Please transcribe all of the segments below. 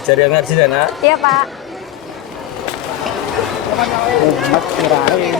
belajar yang ngaji ya, Nak? Iya, Pak. Umat kirain.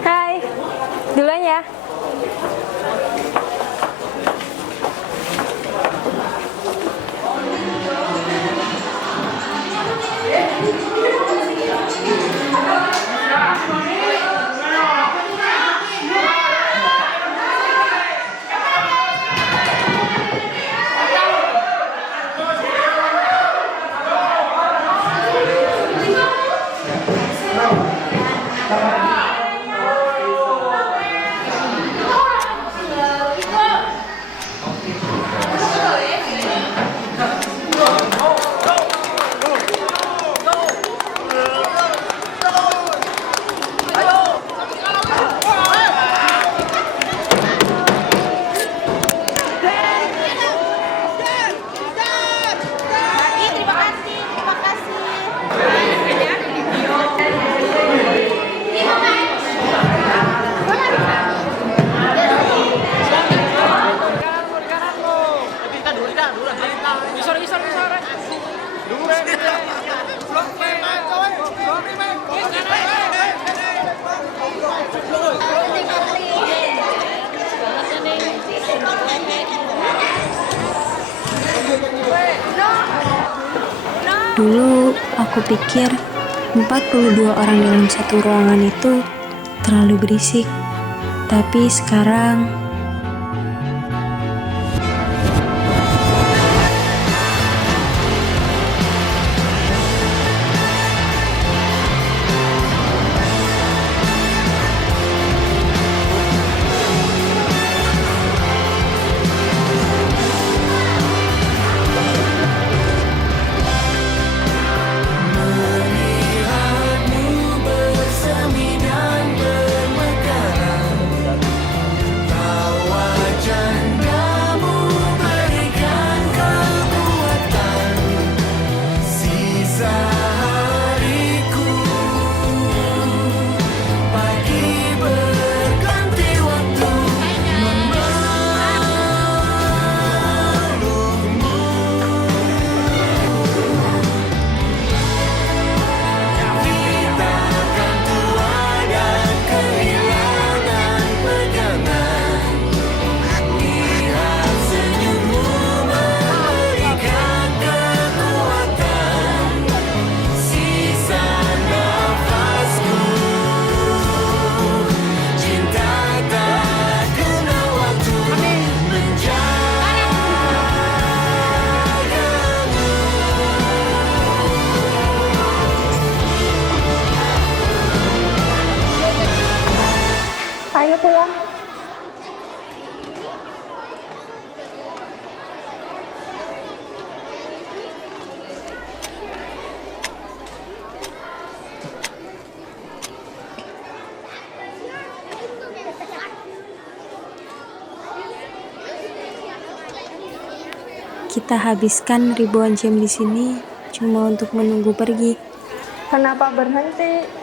Hai. Duluan ya. Terima kasih. Dulu aku pikir 42 orang dalam satu ruangan itu terlalu berisik. Tapi sekarang Ayo pulang. kita habiskan ribuan jam di sini cuma untuk menunggu pergi. Kenapa berhenti?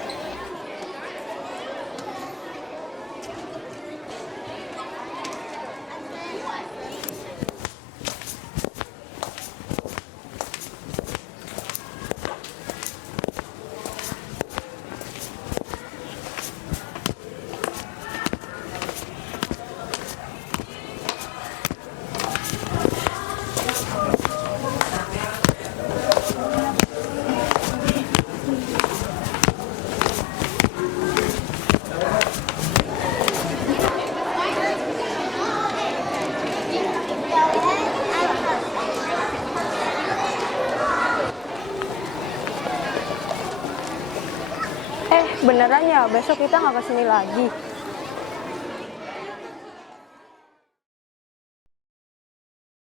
Beneran ya, besok kita nggak kesini lagi.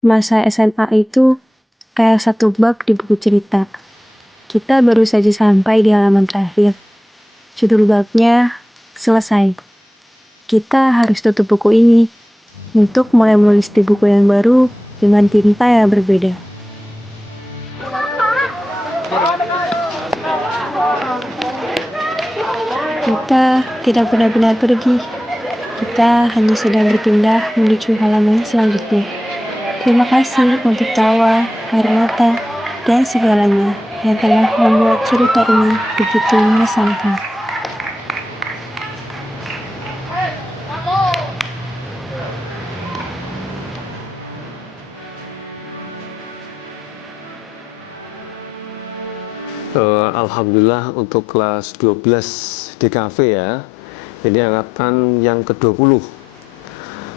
Masa SMA itu kayak satu bab di buku cerita. Kita baru saja sampai di halaman terakhir. judul babnya selesai. Kita harus tutup buku ini untuk mulai menulis di buku yang baru dengan tinta yang berbeda. Kita tidak benar-benar pergi. Kita hanya sedang berpindah menuju halaman selanjutnya. Terima kasih untuk tawa, air mata, dan segalanya yang telah membuat cerita ini begitu mengesankan. Alhamdulillah untuk kelas 12 DKV ya, ini angkatan yang ke-20.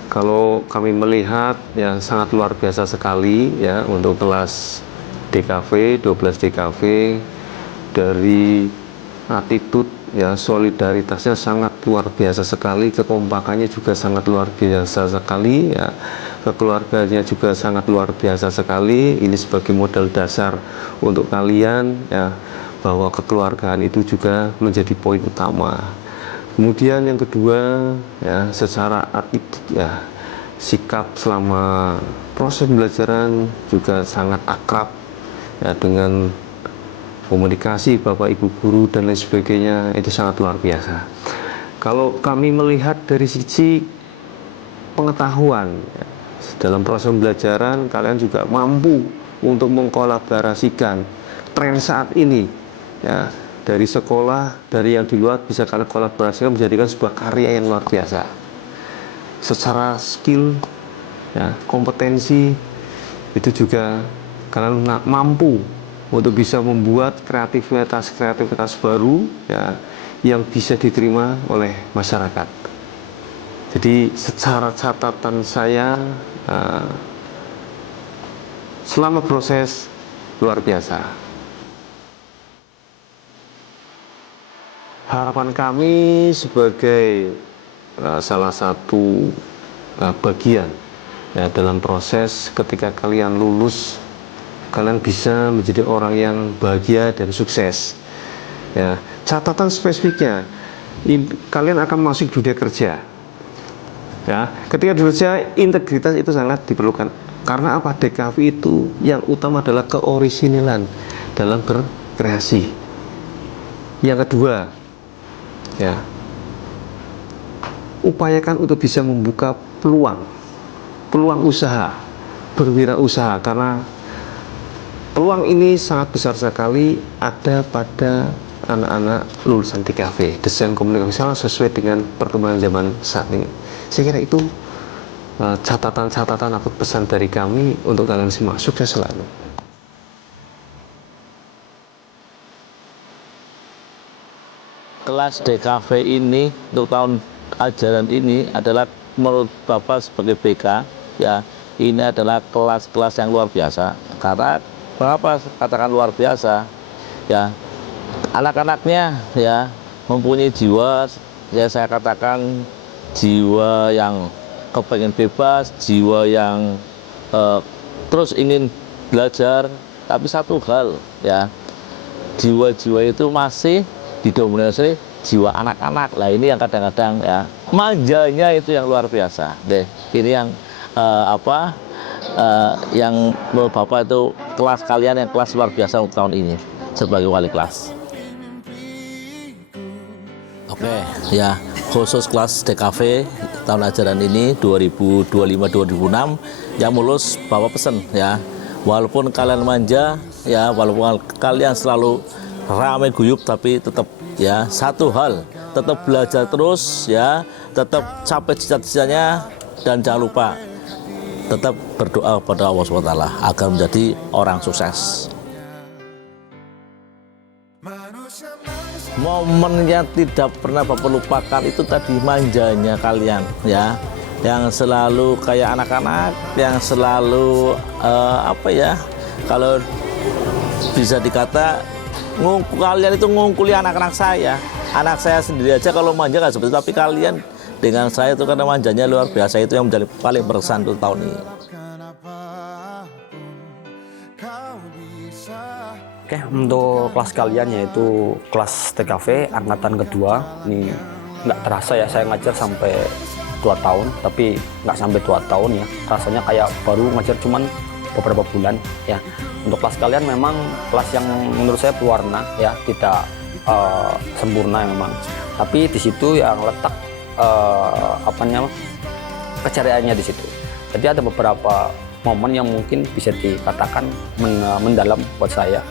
Kalau kami melihat ya sangat luar biasa sekali ya untuk kelas DKV, 12 DKV, dari attitude ya, solidaritasnya sangat luar biasa sekali, kekompakannya juga sangat luar biasa sekali ya, kekeluarganya juga sangat luar biasa sekali. Ini sebagai modal dasar untuk kalian ya, bahwa kekeluargaan itu juga menjadi poin utama. Kemudian yang kedua ya, secara attitude ya, sikap selama proses pembelajaran juga sangat akrab ya, dengan komunikasi Bapak Ibu guru dan lain sebagainya, itu sangat luar biasa. Kalau kami melihat dari sisi pengetahuan ya, dalam proses pembelajaran kalian juga mampu untuk mengkolaborasikan tren saat ini ya, dari sekolah, dari yang di luar bisa kalian kolaborasikan menjadikan sebuah karya yang luar biasa. Secara skill ya, kompetensi itu juga kalian mampu untuk bisa membuat kreativitas baru ya, yang bisa diterima oleh masyarakat. Jadi secara catatan saya selama proses luar biasa. Harapan kami sebagai salah satu bagian ya, dalam proses ketika kalian lulus, kalian bisa menjadi orang yang bahagia dan sukses ya. Catatan spesifiknya, kalian akan masuk dunia kerja ya. Ketika dunia kerja, integritas itu sangat diperlukan. Karena apa? DKV itu yang utama adalah keorisinalan dalam berkreasi. Yang kedua ya, upayakan untuk bisa membuka peluang usaha, berwirausaha, karena peluang ini sangat besar sekali ada pada anak-anak lulusan DKV, desain komunikasi sesuai dengan perkembangan zaman saat ini. Saya kira itu catatan-catatan atau pesan dari kami untuk kalian semua. Sukses selalu. Kelas DKV ini untuk tahun ajaran ini adalah menurut Bapak sebagai BK ya, ini adalah kelas-kelas yang luar biasa. Karena Bapak katakan luar biasa ya, anak-anaknya ya mempunyai jiwa ya, saya katakan jiwa yang kepengen bebas, jiwa yang terus ingin belajar. Tapi satu hal ya, jiwa-jiwa itu masih didominasi jiwa anak-anak. Lah ini yang kadang-kadang ya, manjanya itu yang luar biasa deh. Ini yang yang menurut Bapak itu kelas kalian yang kelas luar biasa untuk tahun ini sebagai wali kelas. Oke ya, khusus kelas DKV tahun ajaran ini 2025-2026 yang lulus, Bapak pesen ya, walaupun kalian manja ya, walaupun kalian selalu ramai guyup, tapi tetap ya satu hal, tetap belajar terus ya, tetap capai cita-citanya, dan jangan lupa tetap berdoa kepada Allah SWT agar menjadi orang sukses. Momen yang tidak pernah Bapak lupakan itu tadi manjanya kalian ya, yang selalu kayak anak-anak, yang selalu kalau bisa dikata kalian itu ngungkuli anak-anak saya. Anak saya sendiri aja kalau manja nggak seperti itu, tapi kalian dengan saya itu karena manjanya luar biasa, itu yang menjadi paling berkesan untuk tahun ini. Oke, untuk kelas kalian yaitu kelas TKV angkatan kedua. Ini nggak terasa ya, saya ngajar sampai 2 tahun, tapi nggak sampai 2 tahun ya. Rasanya kayak baru ngajar cuman beberapa bulan ya. Untuk kelas kalian memang kelas yang menurut saya berwarna ya, tidak sempurna memang. Tapi di situ yang letak keceriaannya di situ. Jadi ada beberapa momen yang mungkin bisa dikatakan mendalam buat saya.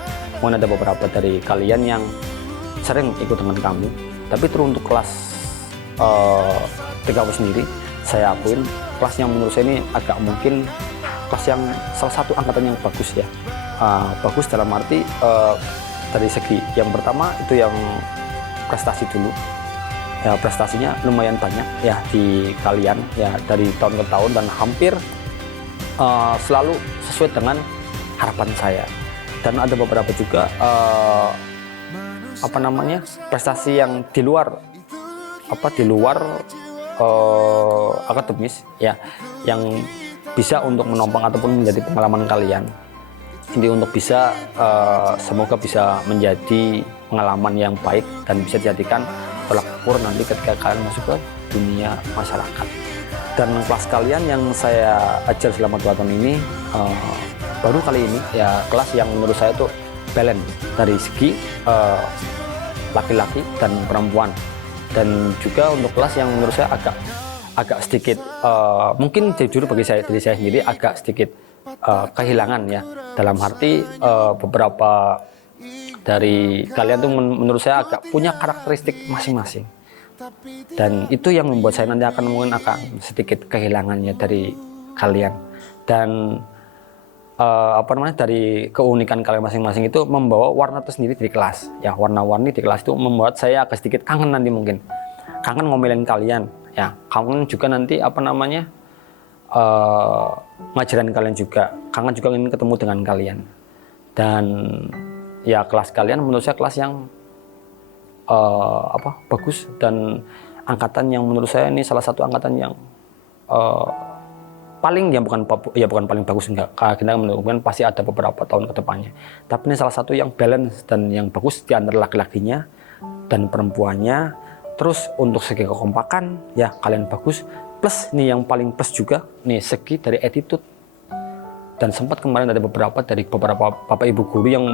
Mungkin ada beberapa dari kalian yang sering ikut dengan kami, tapi terus untuk kelas TKW sendiri, saya akuin kelas yang menurut saya ini agak mungkin kelas yang salah satu angkatan yang bagus ya. Bagus dalam arti dari segi yang pertama itu yang prestasi dulu ya, prestasinya lumayan banyak ya di kalian ya, dari tahun ke tahun dan hampir selalu sesuai dengan harapan saya. Dan ada beberapa juga prestasi yang di luar akademis ya, yang bisa untuk menopang ataupun menjadi pengalaman kalian. Jadi untuk bisa semoga bisa menjadi pengalaman yang baik dan bisa dijadikan tolak ukur nanti ketika kalian masuk ke dunia masyarakat. Dan kelas kalian yang saya ajar selama 2 tahun ini baru kali ini ya, kelas yang menurut saya itu balance dari segi laki-laki dan perempuan. Dan juga untuk kelas yang menurut saya agak sedikit mungkin jujur bagi saya, diri saya sendiri agak sedikit kehilangan ya, dalam arti beberapa dari kalian tuh menurut saya agak punya karakteristik masing-masing, dan itu yang membuat saya nanti akan sedikit kehilangannya dari kalian. Dan dari keunikan kalian masing-masing itu membawa warna tersendiri di kelas ya, warna-warni di kelas itu membuat saya agak sedikit kangen nanti, mungkin kangen ngomelin kalian ya, kangen juga nanti ngajarin kalian juga, kangen juga ingin ketemu dengan kalian. Dan ya kelas kalian menurut saya kelas yang bagus, dan angkatan yang menurut saya ini salah satu angkatan yang bukan paling bagus, enggak, karena menurutkan pasti ada beberapa tahun ke depannya, tapi ini salah satu yang balance dan yang bagus di antara laki-lakinya dan perempuannya. Terus untuk segi kekompakan ya kalian bagus, plus nih yang paling plus juga nih segi dari attitude. Dan sempat kemarin ada beberapa bapak ibu guru yang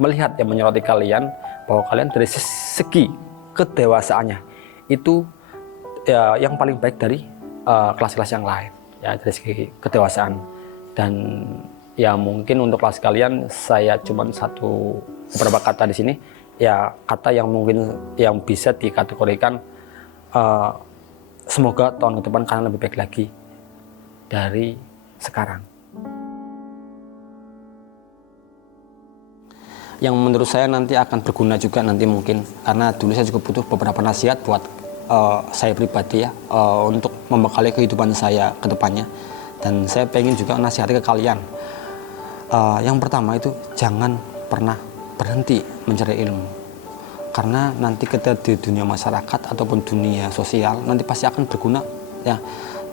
melihat yang menyoroti kalian bahwa kalian dari segi kedewasaannya itu ya yang paling baik dari kelas-kelas yang lain ya, dari segi kedewasaan. Dan ya mungkin untuk kelas kalian saya cuma beberapa kata di sini ya, kata yang mungkin yang bisa dikategorikan semoga tahun ke depan kalian lebih baik lagi dari sekarang. Yang menurut saya nanti akan berguna juga nanti mungkin, karena dulu saya juga butuh beberapa nasihat buat saya pribadi ya, untuk membekali kehidupan saya ke depannya. Dan saya pengen juga nasihati ke kalian. Yang pertama itu jangan pernah berhenti mencari ilmu, karena nanti ketika di dunia masyarakat ataupun dunia sosial nanti pasti akan berguna ya.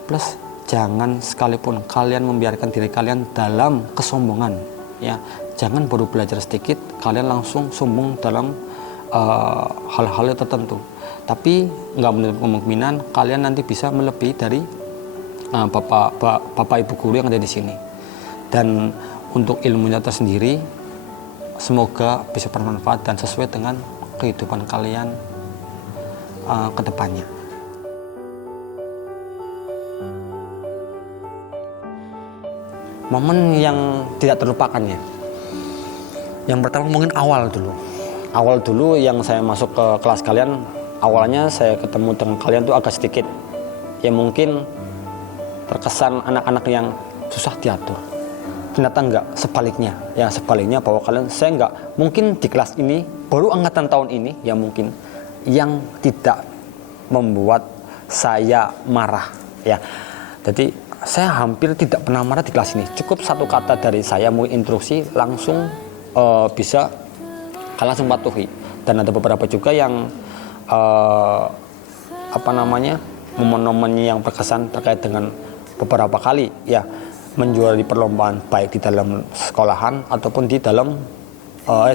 Plus jangan sekalipun kalian membiarkan diri kalian dalam kesombongan ya. Jangan baru belajar sedikit kalian langsung sombong dalam hal-hal tertentu. Tapi nggak menutup kemungkinan kalian nanti bisa melebihi dari bapak ibu guru yang ada di sini. Dan untuk ilmunya tersendiri semoga bisa bermanfaat dan sesuai dengan kehidupan kalian ke depannya. Momen yang tidak terlupakan ya, yang pertama mungkin awal dulu yang saya masuk ke kelas kalian. Awalnya saya ketemu dengan kalian tuh agak sedikit ya, mungkin terkesan anak-anak yang susah diatur. Ternyata enggak, sebaliknya bahwa saya enggak mungkin di kelas ini baru angkatan tahun ini ya, mungkin yang tidak membuat saya marah ya. Jadi saya hampir tidak pernah marah di kelas ini. Cukup satu kata dari saya mau instruksi langsung bisa kalian langsung patuhi. Dan ada beberapa juga yang momen-momen yang berkesan terkait dengan beberapa kali ya menjuarai perlombaan baik di dalam sekolahan ataupun di dalam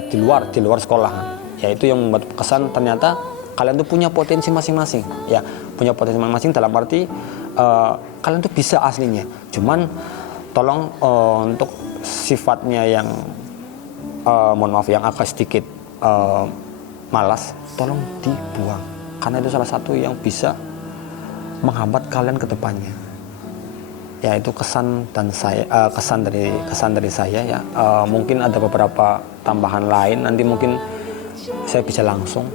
di luar sekolahan. Yaitu yang membuat kesan ternyata kalian tuh punya potensi masing-masing, ya, punya potensi masing-masing dalam arti kalian tuh bisa aslinya. Cuman tolong untuk sifatnya yang mohon maaf yang agak sedikit malas, tolong dibuang karena itu salah satu yang bisa menghambat kalian ke depannya. Ya, itu kesan dari saya ya. Mungkin ada beberapa tambahan lain, nanti mungkin saya bisa langsung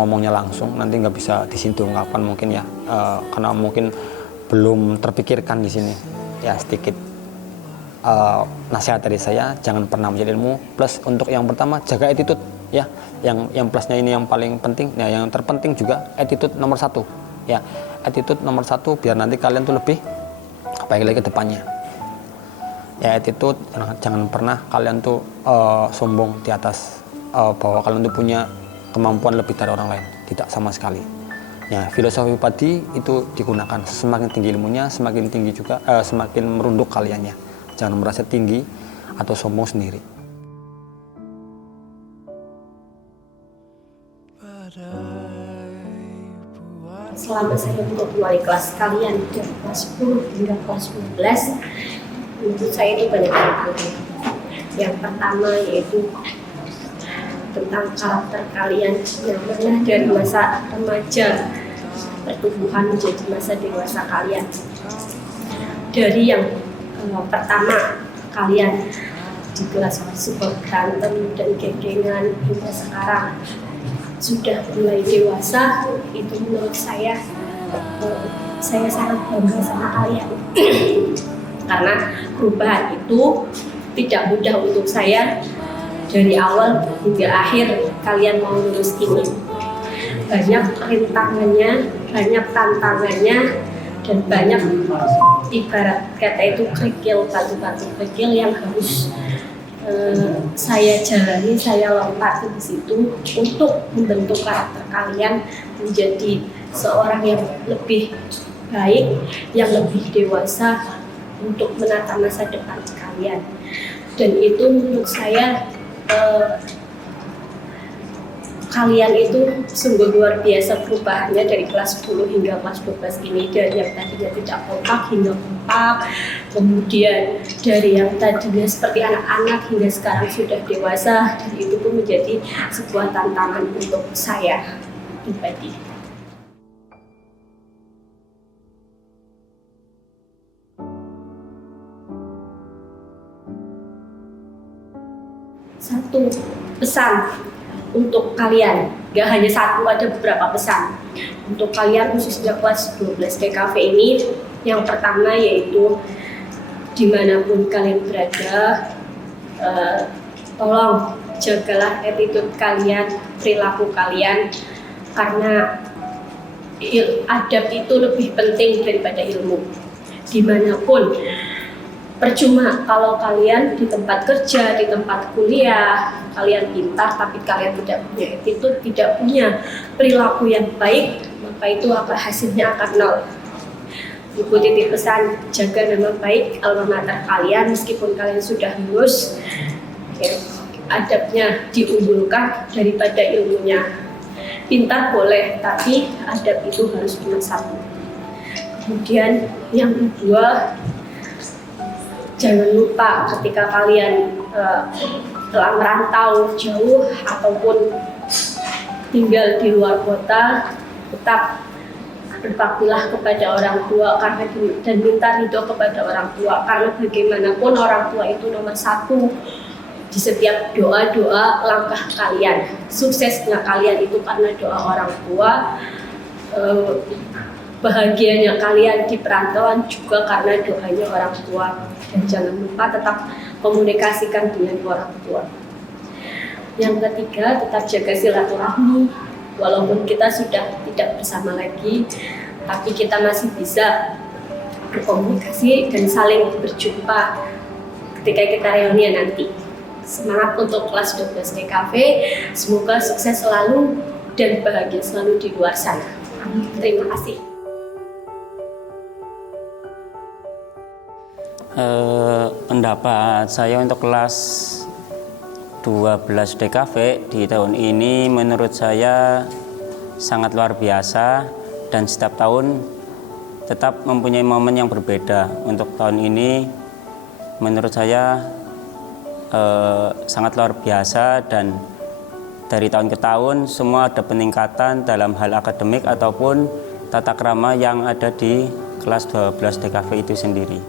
ngomongnya langsung, nanti nggak bisa disinggung kapan mungkin ya, karena mungkin belum terpikirkan di sini. Ya, sedikit nasihat dari saya, jangan pernah menjadi ilmu. Plus untuk yang pertama, jaga attitude ya, yang plusnya ini yang paling penting. Ya, yang terpenting juga attitude nomor 1 ya, attitude nomor 1 biar nanti kalian tuh lebih baik lagi ke depannya. Ya, attitude, jangan pernah kalian tuh sombong di atas bahwa kalian tuh punya kemampuan lebih dari orang lain, tidak sama sekali. Ya, filosofi Padi itu digunakan, semakin tinggi ilmunya, semakin tinggi juga semakin merunduk kaliannya. Jangan merasa tinggi atau sombong sendiri. Selama saya untuk wali kelas kalian dari kelas 10 hingga kelas 12, menurut saya ini banyak hal. Yang pertama yaitu tentang karakter kalian yang pernah dari masa remaja pertumbuhan menjadi masa dewasa kalian. Dari yang pertama kalian di kelas super berantem dan geng-gengan hingga sekarang sudah mulai dewasa, itu menurut saya sangat bangga sama kalian. Karena perubahan itu tidak mudah untuk saya. Dari awal hingga akhir kalian mau lulus ini, banyak rintangannya, banyak tantangannya, dan banyak ibarat kata itu kerikil, batu-batu kerikil yang harus saya jalani, saya lompati di situ untuk membentuk karakter kalian menjadi seorang yang lebih baik, yang lebih dewasa untuk menata masa depan kalian. Dan itu menurut saya kalian itu sungguh luar biasa perubahannya dari kelas 10 hingga kelas 12 ini, dari yang tadinya tidak kompak hingga kompak, kemudian dari yang tadinya seperti anak-anak hingga sekarang sudah dewasa, dan itu pun menjadi sebuah tantangan untuk saya pribadi. Satu pesan untuk kalian, gak hanya satu, ada beberapa pesan untuk kalian khususnya kelas 12 DKV ini. Yang pertama yaitu dimanapun kalian berada, tolong jagalah attitude kalian, perilaku kalian, karena adab itu lebih penting daripada ilmu. Dimanapun, percuma kalau kalian di tempat kerja, di tempat kuliah, kalian pintar tapi kalian tidak punya attitude, tidak punya perilaku yang baik, maka itu hasilnya akan nol. Ibu titip pesan, jaga nama baik alma mater kalian meskipun kalian sudah lulus. Adabnya diunggulkan daripada ilmunya. Pintar boleh, tapi adab itu harus nomor 1. Kemudian yang kedua, jangan lupa ketika kalian telah merantau jauh ataupun tinggal di luar kota, tetap berbaktilah kepada orang tua dan minta ridho kepada orang tua, karena bagaimanapun orang tua itu nomor 1 di setiap doa-doa langkah kalian. Suksesnya kalian itu karena doa orang tua, bahagianya kalian di perantauan juga karena doanya orang tua. Dan jangan lupa tetap komunikasikan dengan orang tua. Yang ketiga, tetap jaga silaturahmi. Walaupun kita sudah tidak bersama lagi, tapi kita masih bisa berkomunikasi dan saling berjumpa ketika kita reunian nanti. Semangat untuk kelas 12 DKV, semoga sukses selalu dan bahagia selalu di luar sana. Terima kasih. Pendapat saya untuk kelas 12 DKV di tahun ini menurut saya sangat luar biasa, dan setiap tahun tetap mempunyai momen yang berbeda. Untuk tahun ini menurut saya sangat luar biasa, dan dari tahun ke tahun semua ada peningkatan dalam hal akademik ataupun tata krama yang ada di kelas 12 DKV itu sendiri.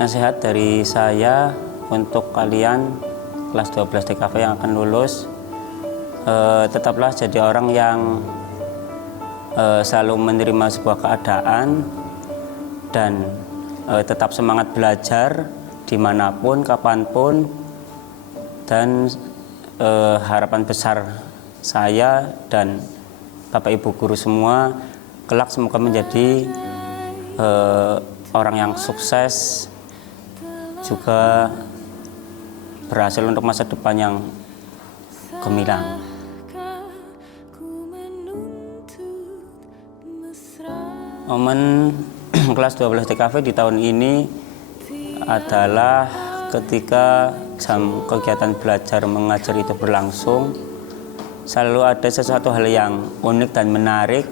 Nasihat dari saya untuk kalian kelas 12 DKV yang akan lulus, tetaplah jadi orang yang selalu menerima sebuah keadaan dan tetap semangat belajar dimanapun, kapanpun, dan harapan besar saya dan Bapak Ibu guru semua kelak semoga menjadi orang yang sukses, juga berhasil untuk masa depan yang gemilang. Momen kelas 12 TKV di tahun ini adalah ketika jam kegiatan belajar mengajar itu berlangsung, selalu ada sesuatu hal yang unik dan menarik.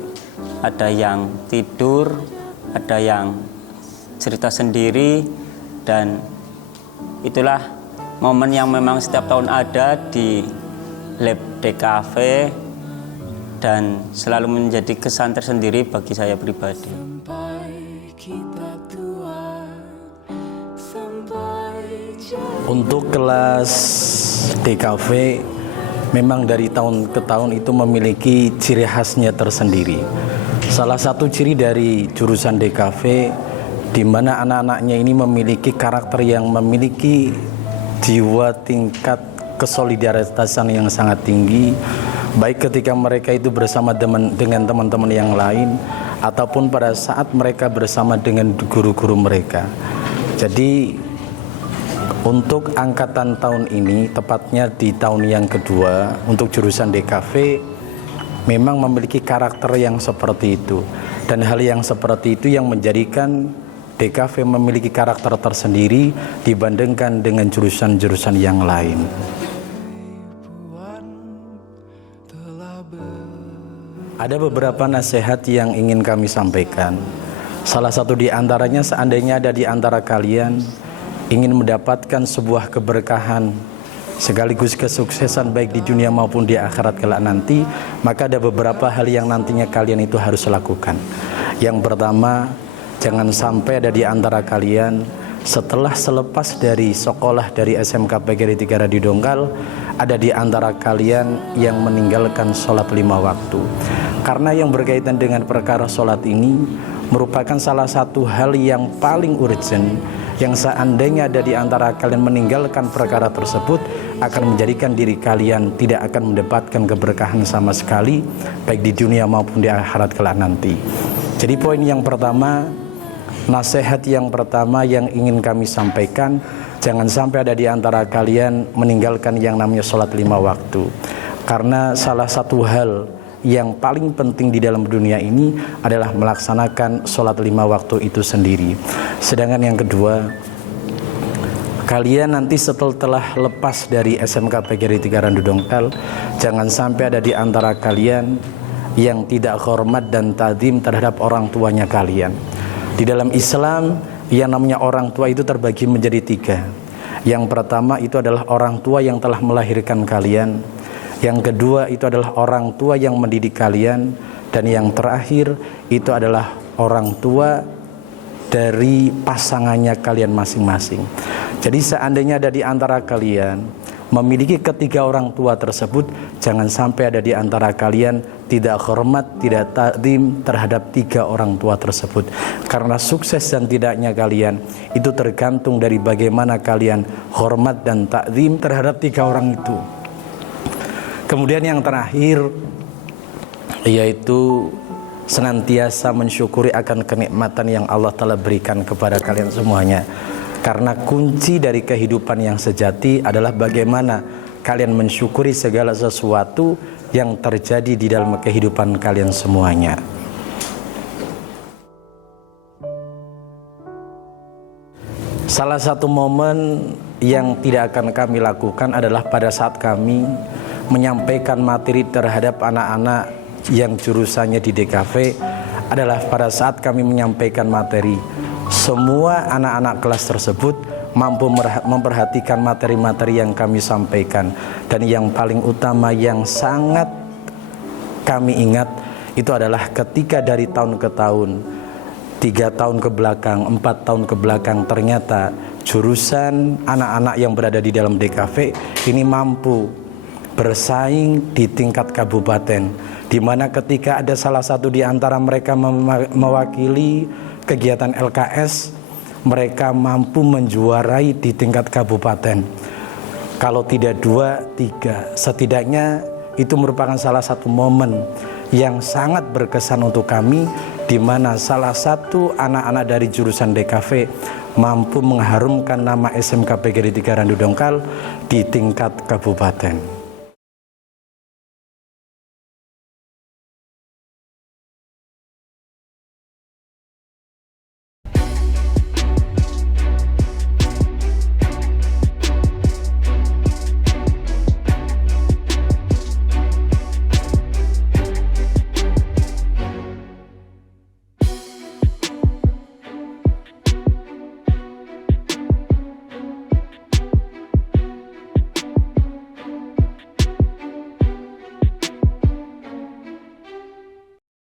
Ada yang tidur, ada yang cerita sendiri, dan itulah momen yang memang setiap tahun ada di lab DKV dan selalu menjadi kesan tersendiri bagi saya pribadi. Untuk kelas DKV memang dari tahun ke tahun itu memiliki ciri khasnya tersendiri. Salah satu ciri dari jurusan DKV di mana anak-anaknya ini memiliki karakter yang memiliki jiwa tingkat kesolidaritasan yang sangat tinggi, baik ketika mereka itu bersama dengan teman-teman yang lain ataupun pada saat mereka bersama dengan guru-guru mereka. Jadi untuk angkatan tahun ini, tepatnya di tahun yang kedua untuk jurusan DKV, memang memiliki karakter yang seperti itu, dan hal yang seperti itu yang menjadikan DKV memiliki karakter tersendiri dibandingkan dengan jurusan-jurusan yang lain. Ada beberapa nasihat yang ingin kami sampaikan. Salah satu di antaranya, seandainya ada di antara kalian ingin mendapatkan sebuah keberkahan sekaligus kesuksesan baik di dunia maupun di akhirat kelak nanti, maka ada beberapa hal yang nantinya kalian itu harus lakukan. Yang pertama, jangan sampai ada di antara kalian setelah selepas dari sekolah dari SMK PGRI 3 Radio Dongkal, ada di antara kalian yang meninggalkan sholat 5 waktu. Karena yang berkaitan dengan perkara sholat ini merupakan salah satu hal yang paling urgent, yang seandainya ada di antara kalian meninggalkan perkara tersebut akan menjadikan diri kalian tidak akan mendapatkan keberkahan sama sekali baik di dunia maupun di akhirat kelak nanti. Jadi poin yang pertama, nasihat yang pertama yang ingin kami sampaikan, jangan sampai ada di antara kalian meninggalkan yang namanya sholat 5 waktu. Karena salah satu hal yang paling penting di dalam dunia ini adalah melaksanakan sholat 5 waktu itu sendiri. Sedangkan yang kedua, kalian nanti setelah lepas dari SMK PGRI 3 Radio Dongkal, jangan sampai ada di antara kalian yang tidak hormat dan ta'zim terhadap orang tuanya kalian. Di dalam Islam, yang namanya orang tua itu terbagi menjadi 3. Yang pertama itu adalah orang tua yang telah melahirkan kalian. Yang kedua itu adalah orang tua yang mendidik kalian. Dan yang terakhir itu adalah orang tua dari pasangannya kalian masing-masing. Jadi seandainya ada di antara kalian memiliki ketiga orang tua tersebut, jangan sampai ada di antara kalian tidak hormat, tidak ta'zim terhadap 3 orang tua tersebut. Karena sukses dan tidaknya kalian itu tergantung dari bagaimana kalian hormat dan ta'zim terhadap 3 orang itu. Kemudian yang terakhir yaitu senantiasa mensyukuri akan kenikmatan yang Allah telah berikan kepada kalian semuanya. Karena kunci dari kehidupan yang sejati adalah bagaimana kalian mensyukuri segala sesuatu yang terjadi di dalam kehidupan kalian semuanya. Salah satu momen yang tidak akan kami lakukan adalah pada saat kami menyampaikan materi terhadap anak-anak yang jurusannya di DKV, adalah pada saat kami menyampaikan materi, semua anak-anak kelas tersebut mampu memperhatikan materi-materi yang kami sampaikan. Dan yang paling utama yang sangat kami ingat itu adalah ketika dari tahun ke tahun, 3 tahun ke belakang, 4 tahun ke belakang, ternyata jurusan anak-anak yang berada di dalam DKV ini mampu bersaing di tingkat kabupaten, di mana ketika ada salah satu di antara mereka mewakili kegiatan LKS, mereka mampu menjuarai di tingkat kabupaten. Kalau tidak 2, 3, setidaknya itu merupakan salah satu momen yang sangat berkesan untuk kami, di mana salah satu anak-anak dari jurusan DKV mampu mengharumkan nama SMK PGRI 3 Randu Dongkal di tingkat kabupaten.